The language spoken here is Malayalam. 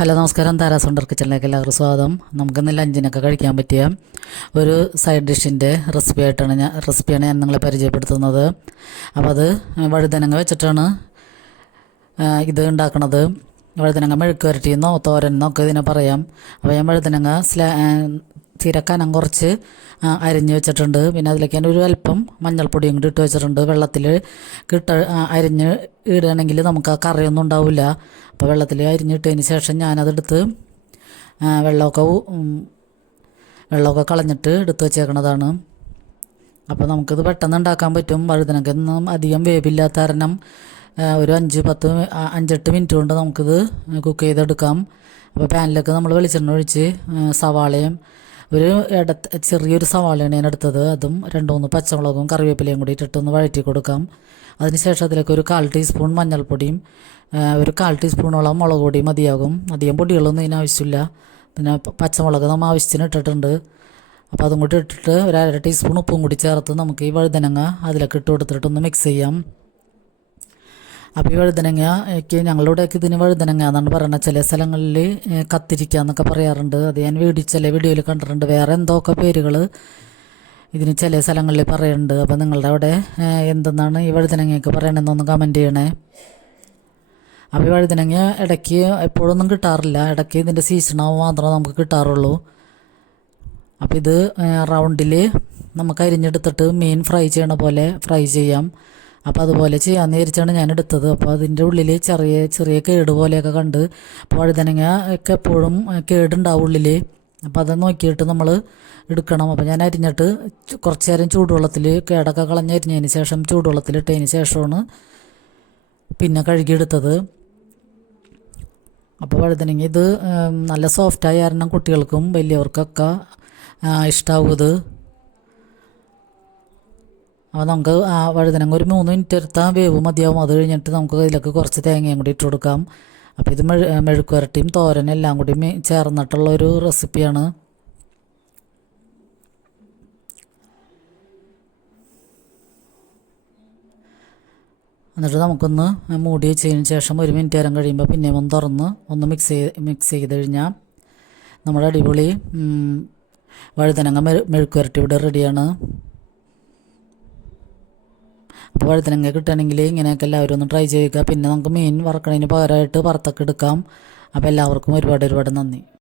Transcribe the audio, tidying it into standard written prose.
ഹലോ നമസ്കാരം, താരാസ് വണ്ടർ കിച്ചണിലേക്ക് എല്ലാവർക്കും സ്വാഗതം. നമുക്കിന്ന് ലഞ്ചിനൊക്കെ കഴിക്കാൻ പറ്റിയ ഒരു സൈഡ് ഡിഷിൻ്റെ റെസിപ്പിയാണ് ഞാൻ നിങ്ങളെ പരിചയപ്പെടുത്തുന്നത്. അപ്പോൾ അത് വഴുതനങ്ങ വെച്ചിട്ടാണ് ഇത് ഉണ്ടാക്കുന്നത്. വഴുതനങ്ങ മെഴുക്ക് വരട്ടിയെന്നോ തോരനെന്നോ ഒക്കെ ഇതിനെ പറയാം. അപ്പോൾ ഞാൻ വഴുതനങ്ങ തീരെ കനം കുറച്ച് അരിഞ്ഞ് വെച്ചിട്ടുണ്ട്. പിന്നെ അതിലേക്ക് ഞാൻ ഒരു അല്പം മഞ്ഞൾപ്പൊടിയും കൂടി ഇട്ട് വെച്ചിട്ടുണ്ട്. വെള്ളത്തിൽ അരിഞ്ഞ് ഇടുകയാണെങ്കിൽ നമുക്ക് ആ കറിയൊന്നും ഉണ്ടാവില്ല. അപ്പോൾ വെള്ളത്തിൽ അരിഞ്ഞിട്ടതിന് ശേഷം ഞാനതെടുത്ത് വെള്ളമൊക്കെ കളഞ്ഞിട്ട് എടുത്ത് വെച്ചേക്കണതാണ്. അപ്പോൾ നമുക്കിത് പെട്ടെന്ന് ഉണ്ടാക്കാൻ പറ്റും. വഴുതനക്കൊന്നും അധികം വേവില്ലാത്ത കാരണം ഒരു 5-8 മിനിറ്റ് കൊണ്ട് നമുക്കിത് കുക്ക് ചെയ്തെടുക്കാം. അപ്പോൾ പാനിലേക്ക് നമ്മൾ വെളിച്ചെണ്ണ ഒഴിച്ച് സവാളയും ചെറിയൊരു സവാളയാണ് ഞാൻ എടുത്തത്. അതും 2-3 പച്ചമുളകും കറിവേപ്പിലയും കൂടി ഇട്ടിട്ടൊന്ന് വഴറ്റി കൊടുക്കാം. അതിനുശേഷം അതിലേക്ക് ഒരു 1/4 ടീസ്പൂൺ മഞ്ഞൾപ്പൊടിയും ഒരു 1/4 ടീസ്പൂണോളം മുളക് പൊടിയും മതിയാകും. അധികം പൊടികളൊന്നും ഇതിന് ആവശ്യമില്ല. പിന്നെ പച്ചമുളക് നമ്മൾ ആവശ്യത്തിന് ഇട്ടിട്ടുണ്ട്. അപ്പോൾ അതും കൂടി ഇട്ടിട്ട് ഒരു 1/2 ടീസ്പൂൺ ഉപ്പും കൂടി ചേർത്ത് നമുക്ക് ഈ വഴുതനങ്ങ അതിലേക്ക് ഇട്ട് കൊടുത്തിട്ടൊന്ന് മിക്സ് ചെയ്യാം. അപ്പോൾ ഈ വഴുതനങ്ങയ്ക്ക് ഞങ്ങളിവിടെയൊക്കെ ഇതിന് വഴുതനങ്ങ എന്നാണ് പറയുന്നത്. ചില സ്ഥലങ്ങളിൽ കത്തിരിക്ക എന്നൊക്കെ പറയാറുണ്ട്. അത് ഞാൻ ചില വീഡിയോയിൽ കണ്ടിട്ടുണ്ട്. വേറെ എന്തൊക്കെ പേരുകൾ ഇതിന് ചില സ്ഥലങ്ങളിൽ പറയുന്നുണ്ട്. അപ്പോൾ നിങ്ങളുടെ അവിടെ എന്തെന്നാണ് ഈ വഴുതനങ്ങയൊക്കെ പറയണമെന്നൊന്ന് കമൻറ്റ് ചെയ്യണേ. അപ്പോൾ ഈ വഴുതനങ്ങ ഇടയ്ക്ക് എപ്പോഴൊന്നും കിട്ടാറില്ല. ഇടയ്ക്ക് ഇതിൻ്റെ സീസണാവും മാത്രമേ നമുക്ക് കിട്ടാറുള്ളൂ. അപ്പോൾ ഇത് റൗണ്ടിൽ നമുക്ക് അരിഞ്ഞെടുത്തിട്ട് മീൻ ഫ്രൈ ചെയ്യണ പോലെ ഫ്രൈ ചെയ്യാം. അപ്പോൾ അതുപോലെ ചെയ്യാമെന്ന് വിചാരിച്ചാണ് ഞാൻ എടുത്തത്. അപ്പോൾ അതിൻ്റെ ഉള്ളിൽ ചെറിയ ചെറിയ കേട് പോലെയൊക്കെ കണ്ട്. അപ്പോൾ വഴുതനങ്ങ ഒക്കെ എപ്പോഴും കേടുണ്ടാവും ഉള്ളിൽ. അപ്പോൾ അത് നോക്കിയിട്ട് നമ്മൾ എടുക്കണം. അപ്പോൾ ഞാൻ അരിഞ്ഞിട്ട് കുറച്ച് നേരം ചൂടുവെള്ളത്തിൽ കേടൊക്കെ കളഞ്ഞരിഞ്ഞതിന് ശേഷം ചൂടുവെള്ളത്തിലിട്ടതിന് ശേഷമാണ് പിന്നെ കഴുകിയെടുത്തത്. അപ്പോൾ വഴുതനങ്ങ ഇത് നല്ല സോഫ്റ്റായ കാരണം കുട്ടികൾക്കും വലിയവർക്കൊക്കെ ഇഷ്ടമാവും ഇത്. അപ്പോൾ നമുക്ക് ആ വഴുതനങ്ങ ഒരു 3 മിനിറ്റ് എടുത്താൽ വേവ് മതിയാവും. അത് കഴിഞ്ഞിട്ട് നമുക്ക് ഇതിലേക്ക് കുറച്ച് തേങ്ങയും കൂടി ഇട്ട് കൊടുക്കാം. അപ്പോൾ ഇത് മെഴുക്ക് വരട്ടിയും തോരനും എല്ലാം കൂടി ചേർന്നിട്ടുള്ളൊരു റെസിപ്പിയാണ്. എന്നിട്ട് നമുക്കൊന്ന് മൂടി വെച്ചതിന് ശേഷം 1 മിനിറ്റ് നേരം കഴിയുമ്പോൾ പിന്നെയും ഒന്ന് തുറന്ന് ഒന്ന് മിക്സ് ചെയ്ത് കഴിഞ്ഞാൽ നമ്മുടെ അടിപൊളി വഴുതനങ്ങ മെഴുക്ക് വരട്ടി ഇവിടെ റെഡിയാണ്. അപ്പോൾ വഴുതനങ്ങ കിട്ടുകയാണെങ്കിൽ ഇങ്ങനെയൊക്കെ എല്ലാവരും ഒന്ന് ട്രൈ ചെയ്യുക. പിന്നെ നമുക്ക് മീൻ വറക്കണതിന് പകരമായിട്ട് വറുത്തൊക്കെ എടുക്കാം. അപ്പോൾ എല്ലാവർക്കും ഒരുപാട് നന്ദി.